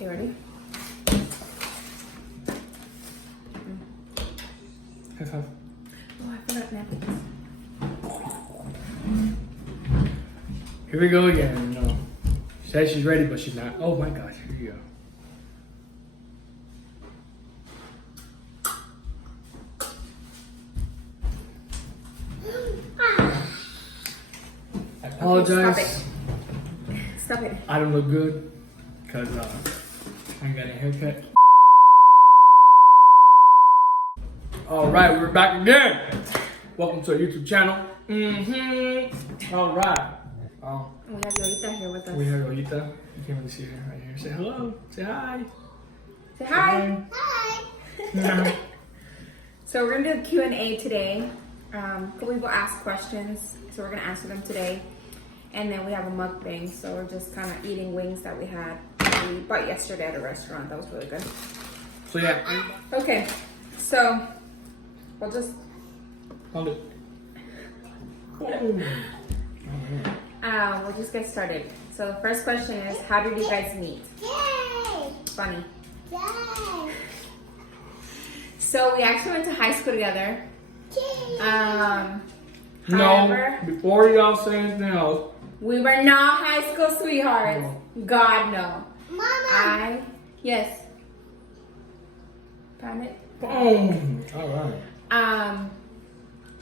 Okay, ready? High five. Oh, I forgot napkins. Here we go again. No. She said she's ready, but she's not. Oh my gosh, here you go. I apologize. Stop it. I don't look good because I ain't got a haircut. All right, we're back again. Welcome to our YouTube channel. All right. We have Yolita here with us. We have Yolita. You can't really see her right here. Say hello. Say hi. Say hi. Hi. So we're gonna do a Q&A today. Couple people ask questions, so we're gonna answer them today. And then we have a mukbang, so we're just kind of eating wings that we bought yesterday at a restaurant. That was really good. So yeah. Okay, so we'll just Hold it. we'll just get started. So the first question is, how did you guys meet? Yay! Funny. Yay! So we actually went to high school together. Yay! However, No, before y'all say anything else. we were not high school sweethearts. No. God, no. Mama! Yes. Found it? Boom. All right.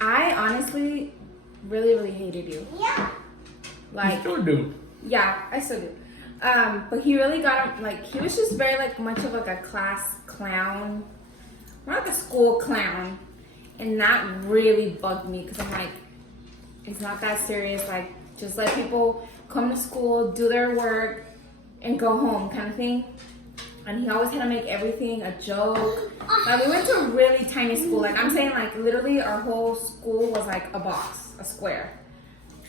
I honestly really hated you. Yeah! You still do. Yeah, I still do. But he really got him, he was just very, much of, a class clown. More like a school clown. And that really bugged me, because I'm like, it's not that serious. Just let people come to school, do their work, and go home kind of thing. And he always had to make everything a joke. We went to a really tiny school. I'm saying, literally our whole school was a box, a square.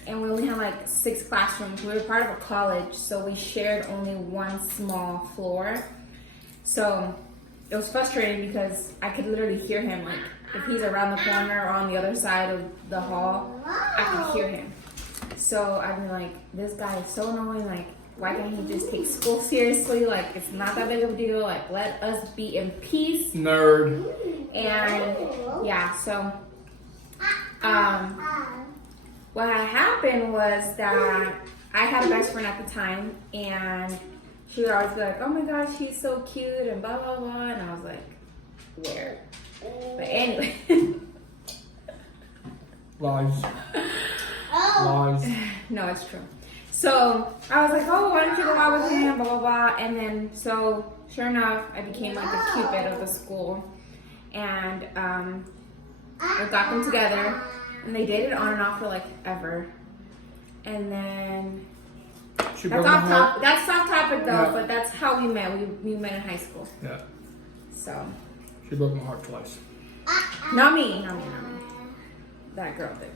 And we only had 6 classrooms. We were part of a college, so we shared only one small floor. So it was frustrating because I could literally hear him. If he's around the corner or on the other side of the hall, I could hear him. So I'd be like, this guy is so annoying. Why can't he just take school seriously? It's not that big of a deal. Let us be in peace. Nerd. And yeah, so what had happened was that I had a best friend at the time, and she would always be like, oh my gosh, she's so cute, and blah, blah, blah. And I was like, where? But anyway. Lies. Lies. No, it's true. So I was like, oh, why don't you go out with him, blah, blah, blah. And then, so sure enough, I became the cupid of the school. And we got them together. And they dated on and off for ever. And then, that's off topic though, Yeah. but that's how we met. We met in high school. Yeah. So. She broke my heart twice. Not me. That girl did.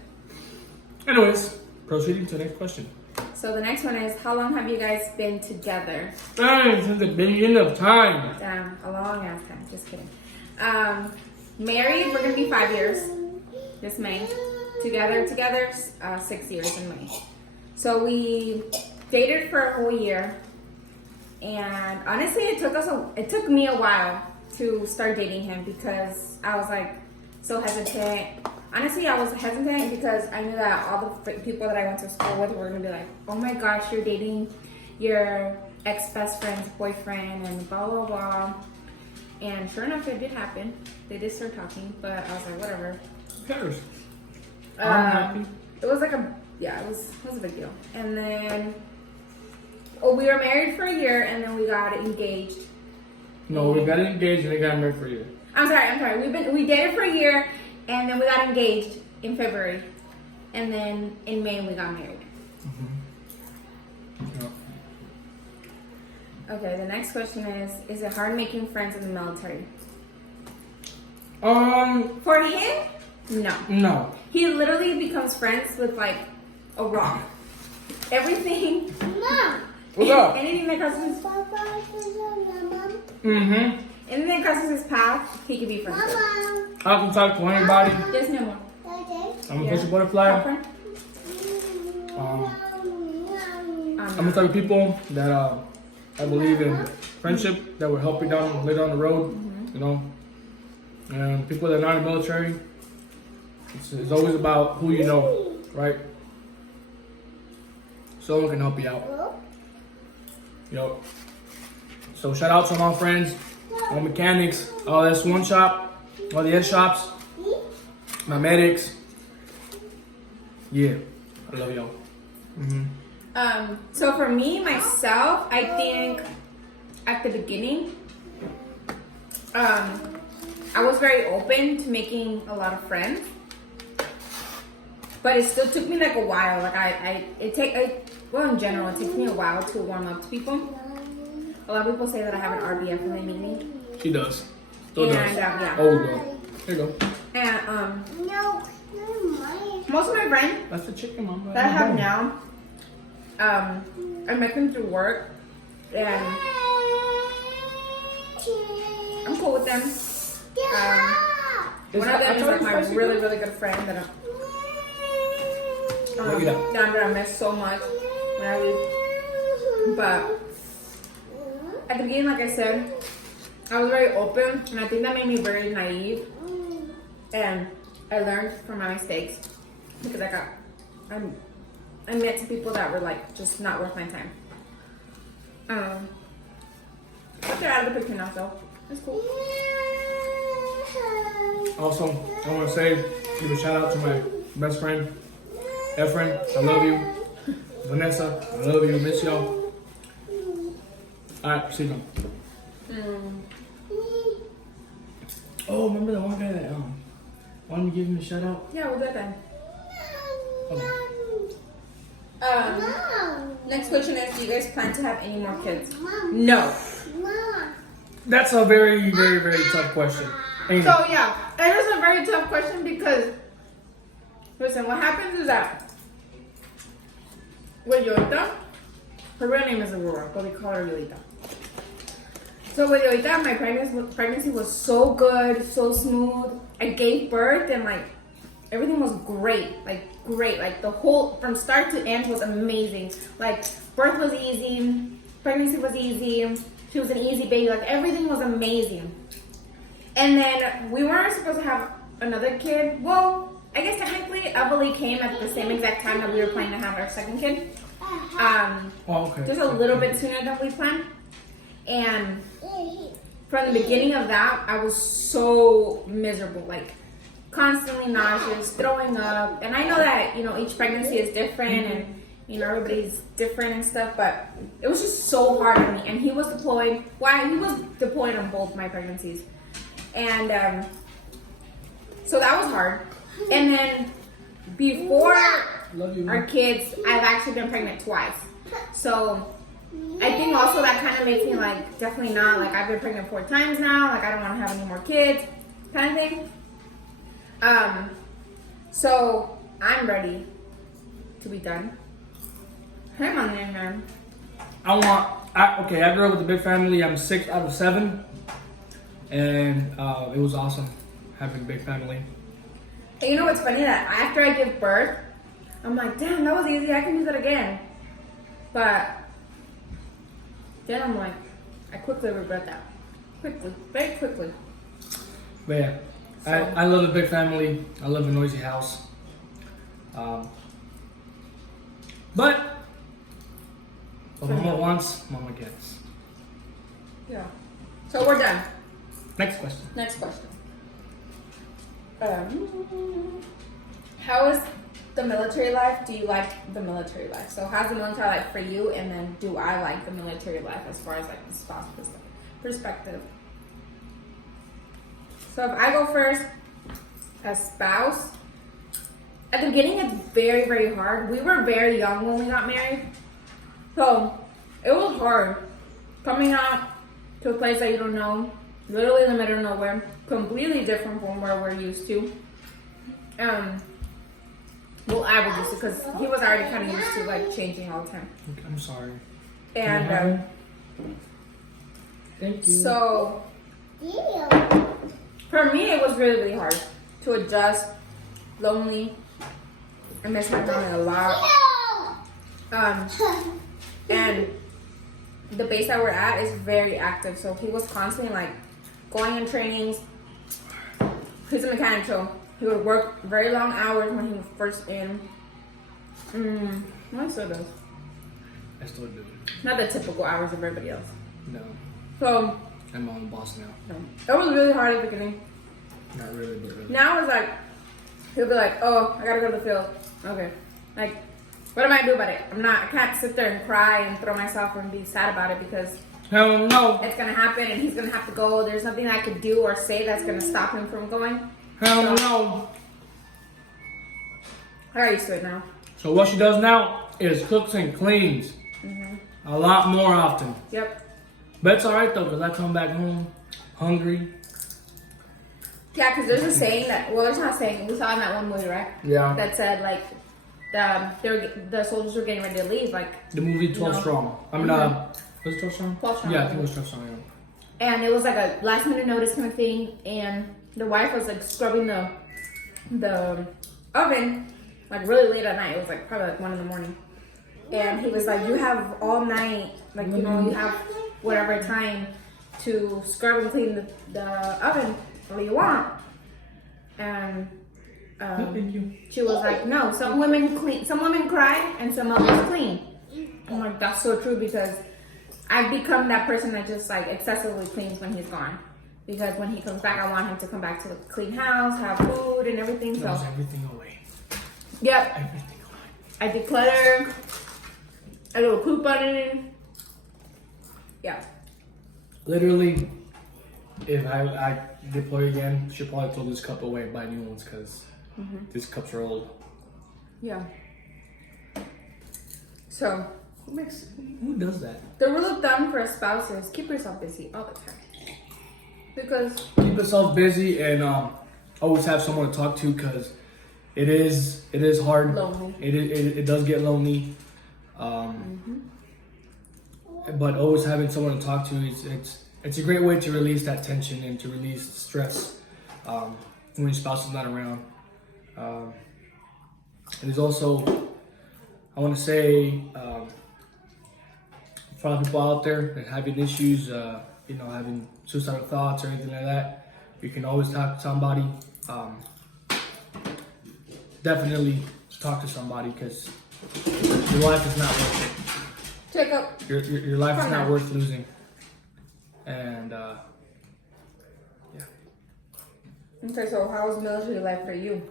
Anyways, proceeding to the next question. So the next one is, how long have you guys been together? Since the beginning of time. Damn, a long ass time. Just kidding. Married, we're gonna be 5 years this May. Together, 6 years in May. So we dated for a whole year, and honestly, it took me a while to start dating him because I was so hesitant. Honestly, I was hesitant because I knew that all the people that I went to school with were gonna be like, oh my gosh, you're dating your ex-best friend's boyfriend and blah, blah, blah. And sure enough, it did happen. They did start talking, but I was like, whatever. Who cares? I'm happy. It was it was a big deal. And then, we were married for a year, and then we got engaged. No, we got engaged and we got married for a year. I'm sorry. We dated for a year, and then we got engaged in February, and then in May we got married. Yeah. Okay, the next question is it hard making friends in the military? For him, no. No. He literally becomes friends with a rock. Everything. Mom! What's up? Anything that crosses his Papa, is your mom? anything that crosses his path, he can be friends with. Mama! I can talk to anybody. Yes, no more. Okay. I'm a push a butterfly. Girlfriend? I'm gonna talk to people that I believe in friendship that will help you down later on the road. You know, and people that are not in the military, it's always about who you know, right? Someone can help you out. Yo. So shout out to all my friends, all mechanics, all S1 shop, all the S shops, my medics. Yeah, I love y'all. So for me, myself, I think at the beginning, I was very open to making a lot of friends, but it still took me like a while. Like well, in general, it takes me a while to warm up to people. A lot of people say that I have an RBF when they meet me. She does. Still does. Yeah. Oh, girl. Here you go. And No, mine. most of my friends That's the chicken, mom. that I have now, I met them through work, and I'm cool with them. One of them is like my really, really good friend that I miss so much when I leave. But at the beginning, like I said, I was very open, and I think that made me very naive. And I learned from my mistakes because I met some people that were like just not worth my time. But they're out of the picture now, so it's cool. Also, I want to give a shout out to my best friend, Efren. I love you. Vanessa, I love you. Miss y'all. Alright, see you. Oh, remember the one guy that wanted to give him a shout out? Yeah, we'll do that then. Next question is, do you guys plan to have any more kids? No. That's a very, very, very tough question. Ain't So yeah, it is a very tough question because, listen, what happens is that with Yolita, her real name is Aurora, but we call her Yolita. So with Yolita, my pregnancy was so good, so smooth. I gave birth and like everything was great. Like the whole, from start to end was amazing. Like birth was easy, pregnancy was easy, she was an easy baby, like everything was amazing. And then we weren't supposed to have another kid. Well, I guess technically Emily came at the same exact time that we were planning to have our second kid. okay. Just a little bit sooner than we planned. And from the beginning of that, I was so miserable, like constantly nauseous, throwing up. And I know that, you know, each pregnancy is different and, you know, everybody's different and stuff, but it was just so hard on me. And he was deployed. He was deployed on both my pregnancies. And so that was hard. And then before our kids, I've actually been pregnant twice. So I think also that kind of makes me like, definitely not, like I've been pregnant 4 times now, like I don't want to have any more kids, kind of thing. So I'm ready to be done. Hey, my man. I grew up with a big family. I'm 6 out of 7. And it was awesome having a big family. And you know what's funny? That after I give birth, I'm like, damn, that was easy. I can do that again. But then I'm like, I quickly regret that. Very quickly. But yeah, So- I love a big family. I love a noisy house. But what mama wants, mama gets. Yeah. So we're done. Next question. Next question. How is the military life? Do you like the military life? So how's the military life for you? And then do I like the military life as far as like the spouse perspective? So if I go first, as spouse, at the beginning it's very, very hard. We were very young when we got married. So it was hard coming out to a place that you don't know, literally in the middle of nowhere, completely different from where we're used to. Well, I was used to, because he was already kind of used to like changing all the time. Okay, I'm sorry. And Thank you. so for me, it was really, really hard to adjust. Lonely. I miss my family a lot. And the base that we're at is very active. So he was constantly like going in trainings. He's a mechanic, so he would work very long hours when he was first in. Well, he still does. I still do. Not the typical hours of everybody else. No. So I'm on the boss now. it was really hard at the beginning. Not really, but really. Now it's like he'll be like, "Oh, I gotta go to the field." Okay, like what am I gonna do about it? I can't sit there and cry and throw myself and be sad about it because hell no. it's gonna happen and he's gonna have to go. There's nothing I could do or say that's gonna stop him from going. Hell no. I got used to it now. So what she does now is cooks and cleans a lot more often. Yep. But it's alright though, because I come back home hungry. Yeah, because there's a saying that, well, it's not a saying, we saw in that one movie, right? Yeah. That said, like, the soldiers were getting ready to leave, like. The movie 12 Strong. I mean, was it 12 Strong? 12 Strong. Yeah, I think it was 12 Strong, yeah. And it was like a last minute notice kind of thing, and the wife was like scrubbing the oven, like really late at night. It was like probably like 1 a.m. And he was like, you have all night, like, you know, you have whatever time to scrub and clean the oven all you want. And Thank you. she was like, no, some women cry and some others clean. I'm like, that's so true, because I've become that person that just like excessively cleans when he's gone. Because when he comes back, I want him to come back to the clean house, have food and everything. Throws So everything away. yep, Everything away. I declutter. I do a poop button. Yeah. Literally, if I deploy again, she'll probably throw this cup away and buy new ones because these cups are old. Yeah. So, Who does that? the rule of thumb for a spouse is keep yourself busy all the time. Because Keep yourself busy and always have someone to talk to because it is hard. lonely. It does get lonely. But always having someone to talk to it's a great way to release that tension and to release stress when your spouse is not around. And there's also, I want to say, for a lot of people out there that having issues, having suicidal thoughts or anything like that, you can always talk to somebody. Definitely talk to somebody because your life is not worth it. Jacob. Your life is not worth losing. And yeah. Okay, so how was military life for you?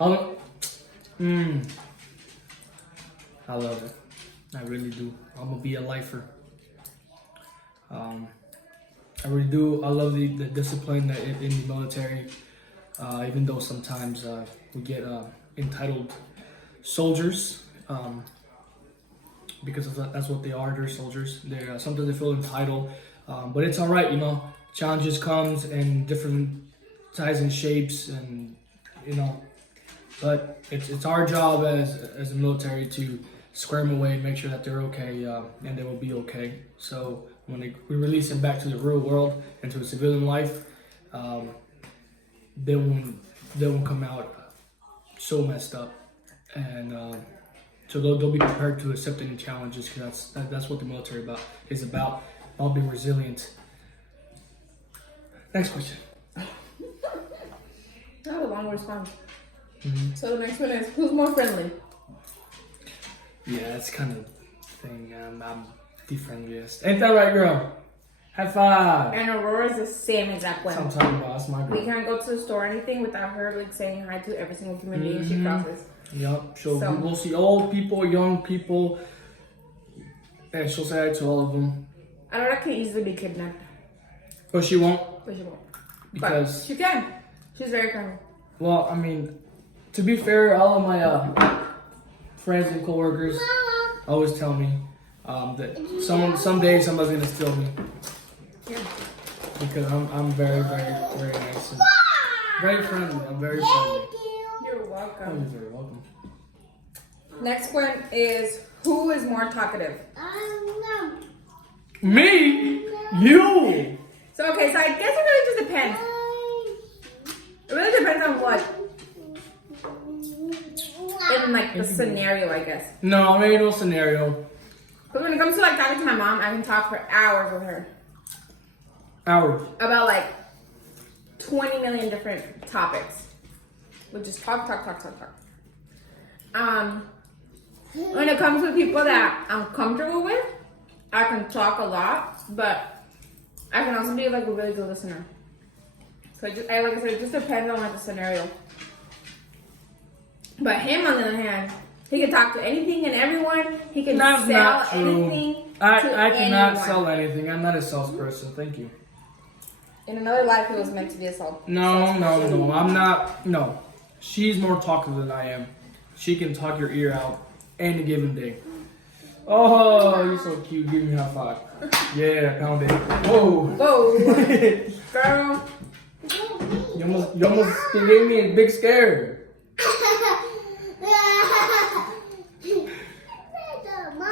I love it. I really do. I'm gonna be a lifer. I really do. I love the discipline in the military. Even though sometimes we get entitled soldiers. Because that's what they are. They're soldiers. They're sometimes they feel entitled, but it's all right. Challenges comes in different sizes and shapes, and but it's our job as a military to square them away and make sure that they're okay, and they will be okay. So when we release them back to the real world and to a civilian life, they won't come out so messed up, and. So they'll be prepared to accept any challenges because that's what the military is about being resilient. Next question. That was a long response. So the next one is, who's more friendly? Yeah, that's kind of thing. I'm the friendliest. Ain't that right, girl? High five. And Aurora's the same exact way. That's what I'm talking about. That's my girl. We can't go to the store or anything without her like saying hi to every single human being she crosses. Yep. We'll see old people, young people, and she'll say hi to all of them. Aurora can easily be kidnapped. But she won't. But she won't. Because but she can. She's very friendly. Well, I mean, to be fair, all of my friends and coworkers always tell me that someday somebody's gonna steal me. Yeah. Because I'm very, very, very nice and very friendly. I'm very friendly. You're Oh, welcome. you're very welcome. Next one is, who is more talkative? Me? You? So okay, so I guess it really just depends. It really depends on what. In like the scenario, I guess. No, maybe no scenario. Because when it comes to like talking to my mom, I can talk for hours with her. Hours. About like 20 million different topics. We just talk. When it comes to people that I'm comfortable with, I can talk a lot, but I can also be like a really good listener. So like I said, it just depends on like the scenario. But him, on the other hand, he can talk to anything and everyone. He can sell anything. I to cannot anyone. sell anything. I'm not a salesperson. Thank you. In another life, it was meant to be a salesperson. No. I'm not. No. She's more talkative than I am. She can talk your ear out any given day. Oh, you're so cute. Give me a high five. Yeah, pound it. Whoa. Whoa. Girl. You almost gave me a big scare.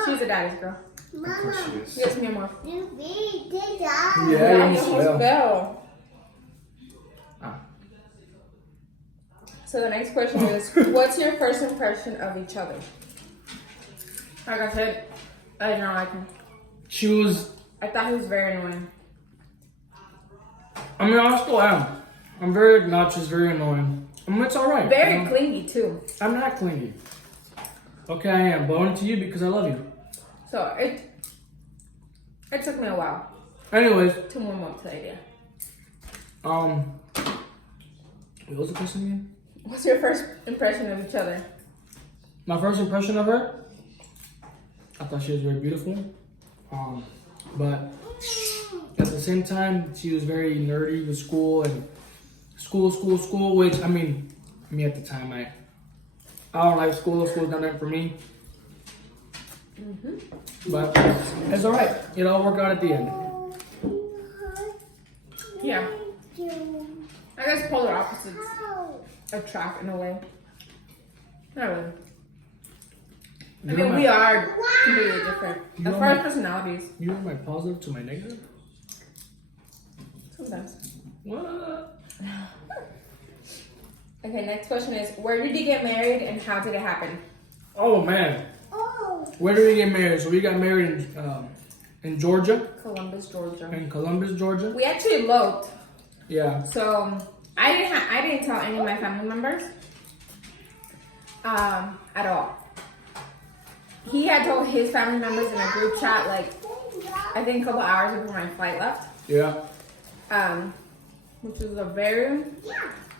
She's a daddy's girl. Of course she is. Yes, mi amor. Yeah, You you almost smell. fell. Ah. So the next question is, what's your first impression of each other? Like I said, I did not like him. I thought he was very annoying. I mean, I still am. I'm very obnoxious, very annoying. I mean, it's alright. Very clingy too. I'm not clingy. Okay, I am. But only to you because I love you. So it took me a while Anyways, to warm up to the idea. What was the question again? What's your first impression of each other? My first impression of her? I thought she was very beautiful. But at the same time, she was very nerdy with school and school, which, I mean, me at the time, I don't like school. School's not meant for me. But it's alright. It all worked out at the end. Yeah. I guess polar opposites attract in a way. Not really. I mean, we are completely different. As far as personalities. You are my positive to my negative? Sometimes. What? Okay, next question is, where did you get married and how did it happen? Oh, man. Where did we get married? So we got married in Georgia. Columbus, Georgia. In Columbus, Georgia. We actually eloped. Yeah. So I didn't tell any of my family members at all. He had told his family members in a group chat, like, I think a couple hours before my flight left. Yeah. Which was a very,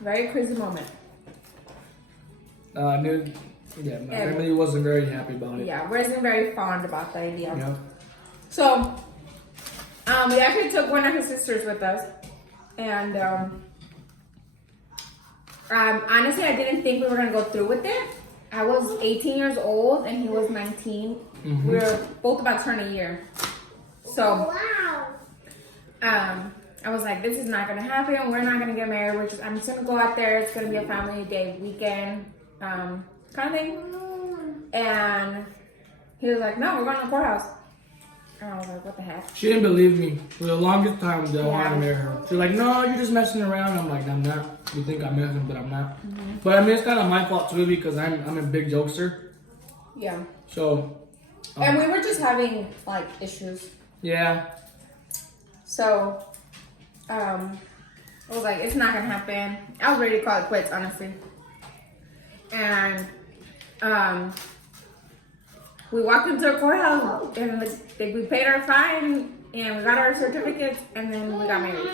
very crazy moment. Yeah, my family wasn't very happy about it. Yeah, wasn't very fond about the idea. Yeah. So, we actually took one of his sisters with us. And honestly, I didn't think we were going to go through with it. I was 18 years old and he was 19. Mm-hmm. We were both about to turn a year. So, I was like, this is not going to happen. We're not going to get married. I'm just going to go out there. It's going to be a family day weekend kind of thing. And he was like, no, we're going to the courthouse. And I was like, what the heck? She didn't believe me for the longest time that I wanted to marry her. She's like, no, you're just messing around. I'm like, I'm not. You think I'm messing, but I'm not. Mm-hmm. But I mean, it's kind of my fault too because I'm a big jokester. Yeah. So. And we were just having like issues. Yeah. So, I was like, it's not gonna happen. I was ready to call it quits, honestly. And we walked into the courthouse and we paid our fine and we got our certificates and then we got married.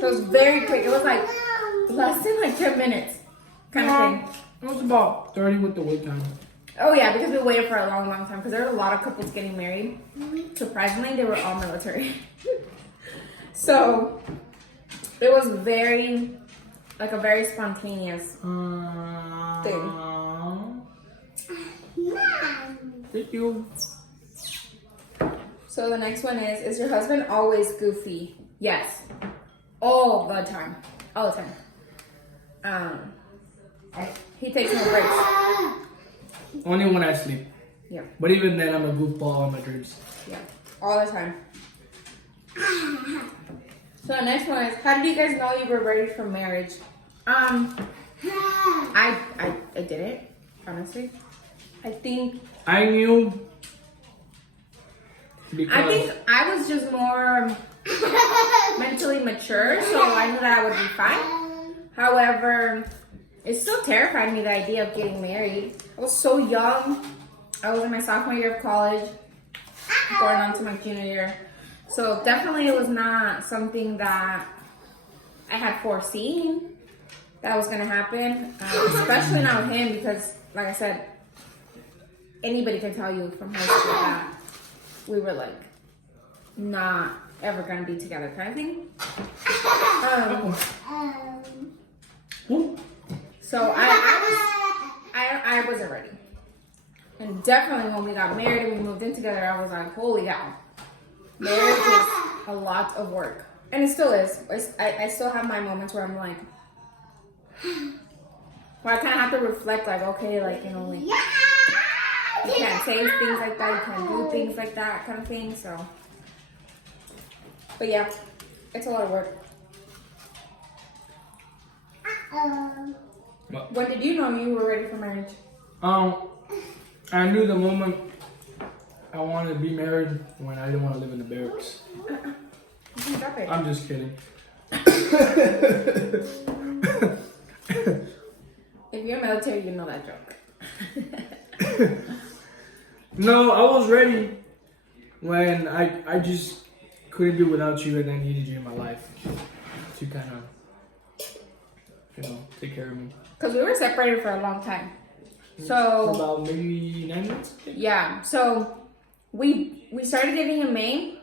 So it was very quick. It was like less than like 10 minutes kind of thing. It was about 30 with the wait time. Oh yeah, because we waited for a long, long time because there were a lot of couples getting married. Surprisingly, they were all military. So it was a very spontaneous thing. Thank you. So the next one is your husband always goofy? Yes. All the time. All the time. He takes no breaks. Only when I sleep. Yeah. But even then, I'm a goofball in my dreams. Yeah. All the time. So the next one is, how did you guys know you were ready for marriage? I didn't, honestly. I think I knew Because I think I was just more mentally mature, so I knew that I would be fine. However, it still terrified me, the idea of getting married. I was so young. I was in my sophomore year of college, going on to my junior year. So definitely it was not something that I had foreseen that was going to happen, especially not with him, because like I said, anybody can tell you from high school that we were like not ever going to be together kind of thing. So I wasn't ready. And definitely when we got married and we moved in together, I was like, holy cow. Marriage is a lot of work. And it still is. I still have my moments where I'm like, where I kind of have to reflect, like, okay, like, you know, like, you can't say things like that, you can't do things like that kind of thing, so. But yeah, it's a lot of work. When did you know you were ready for marriage? I knew the moment I wanted to be married when I didn't want to live in the barracks. I'm just kidding. If you're military, you know that joke. No, I was ready when I just couldn't do without you, and I needed you in my life to kind of, you know, take care of me. Because we were separated for a long time. For So about maybe 9 months. yeah, so we started dating in May,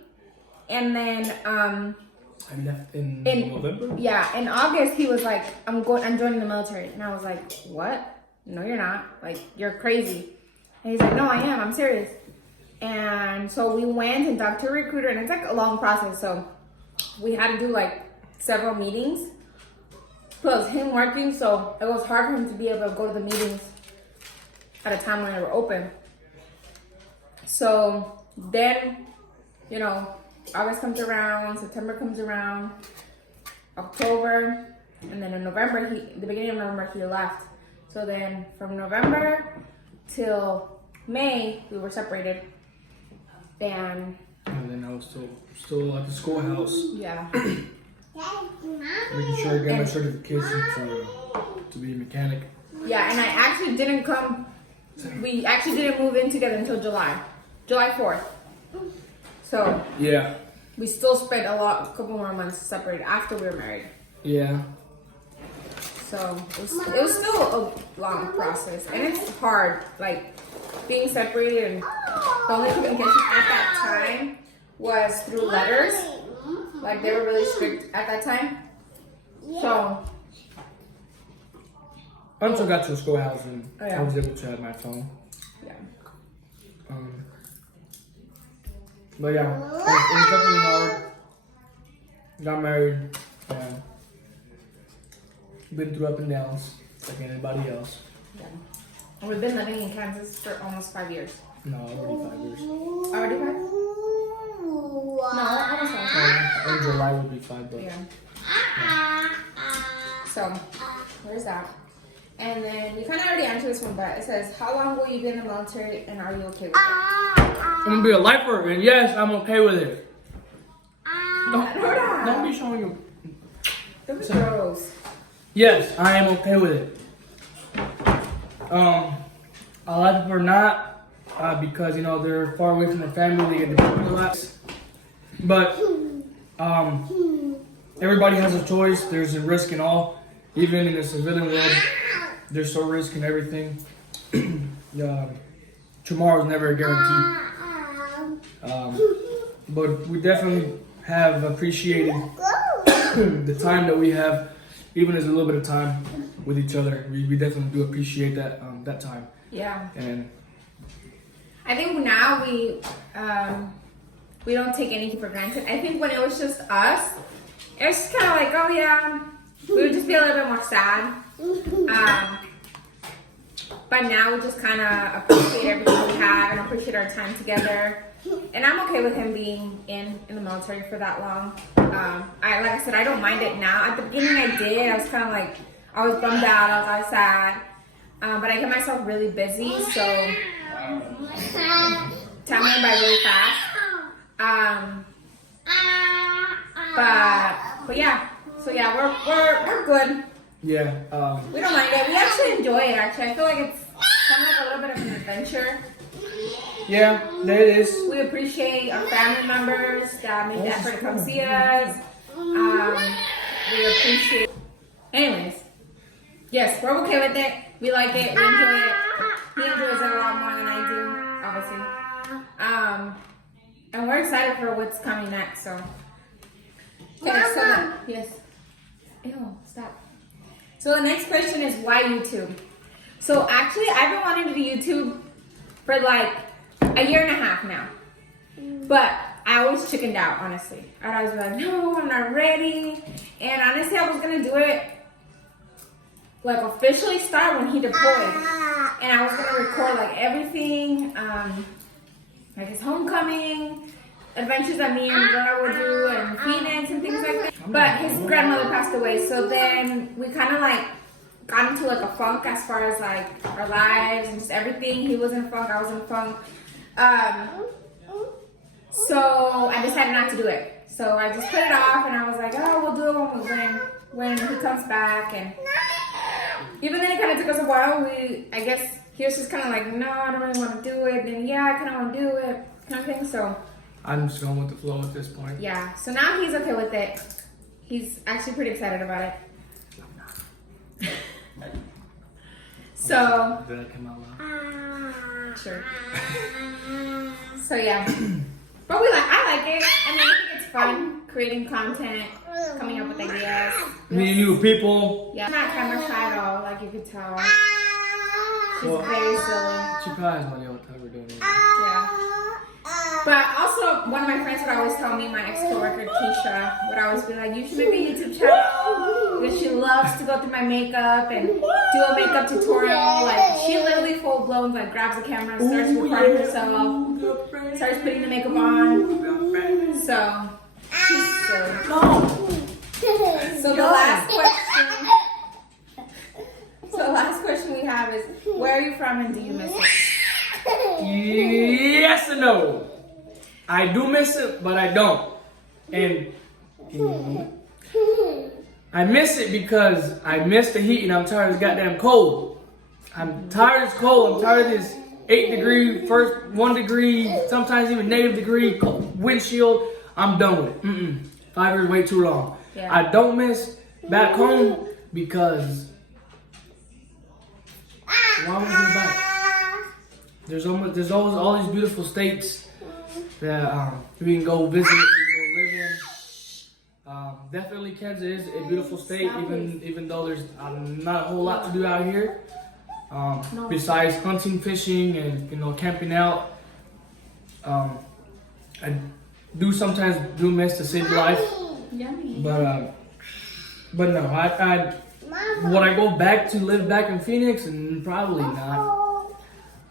and then I left in November. Yeah, in August he was like, I'm joining the military, and I was like, what? No, you're not. Like, you're crazy. And he's like, no, I am. I'm serious. And so we went and talked to a recruiter, and it's like a long process. So we had to do like several meetings. Plus him working, so it was hard for him to be able to go to the meetings at a time when they were open. So then, you know, August comes around, September comes around, October, and then in November, the beginning of November, he left. So then from November till May, we were separated. And then I was still at the schoolhouse. yeah. Making sure I got my certification to be a mechanic. Yeah, and I actually didn't we actually didn't move in together until July 4th. So yeah, we still spent a couple more months separated after we were married. Yeah. So it was still a long process, and it's hard, like being separated, and the only communication at that time was through letters. Like they were really strict at that time. So I also got to a schoolhouse and yeah. I was able to have my phone. Yeah. But yeah, it was definitely hard. Got married and been through up and downs like anybody else. Yeah. And we've been living in Kansas for almost 5 years. No, already 5 years. Already 5? No, almost 5. In July would be 5, but yeah. So there's that. And then you kind of already answered this one, but it says, how long will you be in the military, and are you okay with it? I'm gonna be a lifer, and yes, I'm okay with it. Don't be showing you. Those are gross. Yes, I am okay with it. A lot of people are not, because you know they're far away from their family and they relax. But everybody has a choice. There's a risk in all, even in the civilian world. There's still risk in everything. Tomorrow's never guaranteed. But we definitely have appreciated the time that we have, even as a little bit of time with each other. We definitely do appreciate that time. Yeah. And I think now we don't take anything for granted. I think when it was just us, it was just kind of like, oh yeah, we would just be a little bit more sad. But now we just kind of appreciate everything we have and appreciate our time together. And I'm okay with him being in the military for that long. Like I said, I don't mind it now. At the beginning I did. I was kind of like, I was bummed out. I was sad. But I get myself really busy, so time went by really fast. But yeah. So yeah, we're good. Yeah. We don't mind it. We actually enjoy it. Actually, I feel like it's kind of like a little bit of an adventure. Yeah, there it is. We appreciate our family members that made the effort to come see us. We appreciate. Anyways, yes, we're okay with it. We like it. We enjoy it. He enjoys it a lot more than I do, obviously. And we're excited for what's coming next. So, okay, so yes. Ew, stop. So the next question is why YouTube? So actually, I've been wanting to do YouTube for like a year and a half now, but I always chickened out, honestly. I was like, no, I'm not ready. And honestly, I was gonna do it like officially start when he deployed, and I was gonna record like everything, like his homecoming, adventures that me and Dora would do, and Phoenix and things like that. But his grandmother passed away, so then we kind of like got into like a funk as far as like our lives and just everything. He was in a funk, I was in a funk. So I decided not to do it. So I just put it off, and I was like, oh, we'll do it when he comes back. And even then, it kind of took us a while. I guess he was just kind of like, no, I don't really want to do it. Then yeah, I kind of want to do it, kind of thing. So I'm just going with the flow at this point. yeah. So now he's okay with it. He's actually pretty excited about it. So Did that come out loud? sure. So yeah. But I like it. I mean, I think it's fun creating content, coming up with ideas. Meeting new people. Yeah, I'm not camera shy at all, like you could tell. She's Well, very silly. she probably has no idea what time we're doing. Yeah. But also, one of my friends would always tell me, my ex-coworker Keisha, would always be like, you should make a YouTube channel. Because she loves to go through my makeup and do a makeup tutorial. Like, she literally full-blown, like, grabs the camera and starts recording herself. Starts putting the makeup on. So, she's silly. So the last question we have is, where are you from and do you miss it? Yes and no. I do miss it, but I don't. And I miss it because I miss the heat and I'm tired of this goddamn cold. I'm tired of this cold. I'm tired of this 8-degree, first 1 degree, sometimes even -degree windshield. I'm done with it. 5 years way too long. Yeah. I don't miss back home because why would I go back? There's always all these beautiful states that we can go visit, we can go live in. Definitely Kansas is a beautiful state, even though there's not a whole lot to do out here. Besides hunting, fishing, and camping out. I do sometimes miss the city life. Yummy. But no, would I go back to live back in Phoenix? And probably not.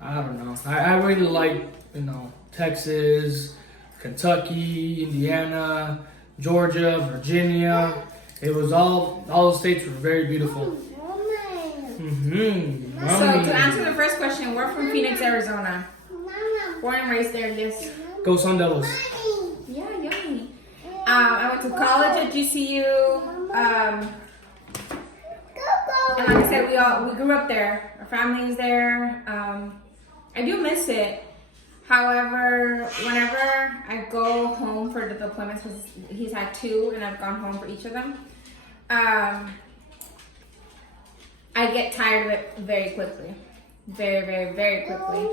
I don't know. I really like, Texas, Kentucky, Indiana, Georgia, Virginia. It was all those states were very beautiful. So to answer the first question, we're from Phoenix, Arizona. Born and raised there, yes. Go Sun Devils. Yeah, yummy. I went to college at GCU. And like I said, we grew up there. Our family is there. I do miss it. However, whenever I go home for the deployments, because he's had 2 and I've gone home for each of them, I get tired of it very quickly. Very, very, very quickly.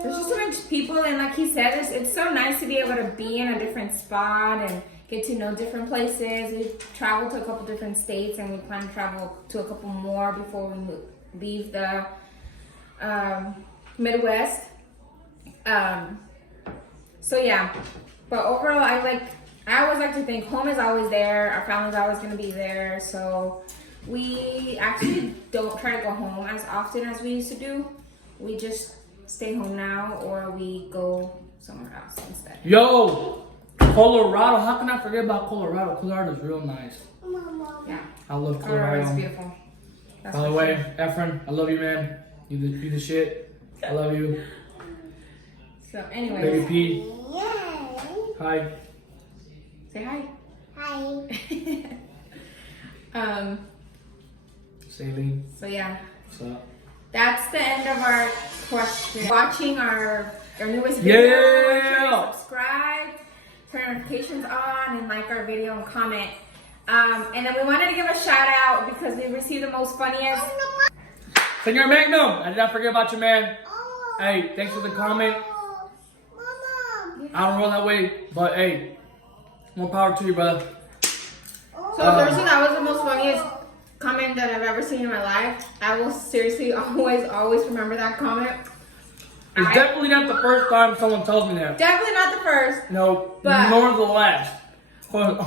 There's just so much people, and like he said, it's so nice to be able to be in a different spot and get to know different places. We've traveled to a couple different states, and we plan to travel to a couple more before we leave the Midwest. So yeah, but overall, I always like to think home is always there. Our family's always going to be there. So we actually don't try to go home as often as we used to do. We just stay home now, or we go somewhere else instead. Yo, Colorado. How can I forget about Colorado? Colorado's real nice. Yeah, I love Colorado's Colorado. beautiful. That's By the for way, Efren, I love you, man. You the shit. I love you. So, anyways. Baby P. Yeah. Hi. Say hi. Hi. Saline. So yeah, What's up? that's the end of our question. Watching our newest video. Yeah! Make sure to subscribe, turn notifications on, and like our video and comment. And then we wanted to give a shout out because we received the most funniest. Senor Magnum, I did not forget about you, man. Hey, thanks for the comment. Mama. I don't roll that way, but hey, more power to you, brother. So seriously, that was the most funniest comment that I've ever seen in my life. I will seriously always remember that comment. It's definitely not the first time someone tells me that. Definitely not the first, No, But- nor the last. But,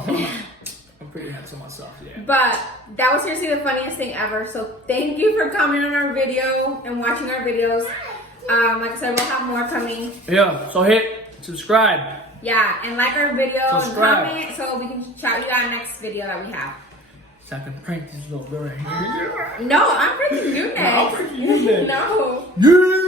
I'm pretty handsome myself, yeah. but that was seriously the funniest thing ever. So thank you for coming on our video and watching our videos. Like I said, we'll have more coming. Yeah, so hit subscribe. Yeah, and like our video Subscribe. and comment so we can shout you out next video that we have. So I can prank this little girl right here. No, I'm freaking you next. No, I'm pranking you next. No. Yeah!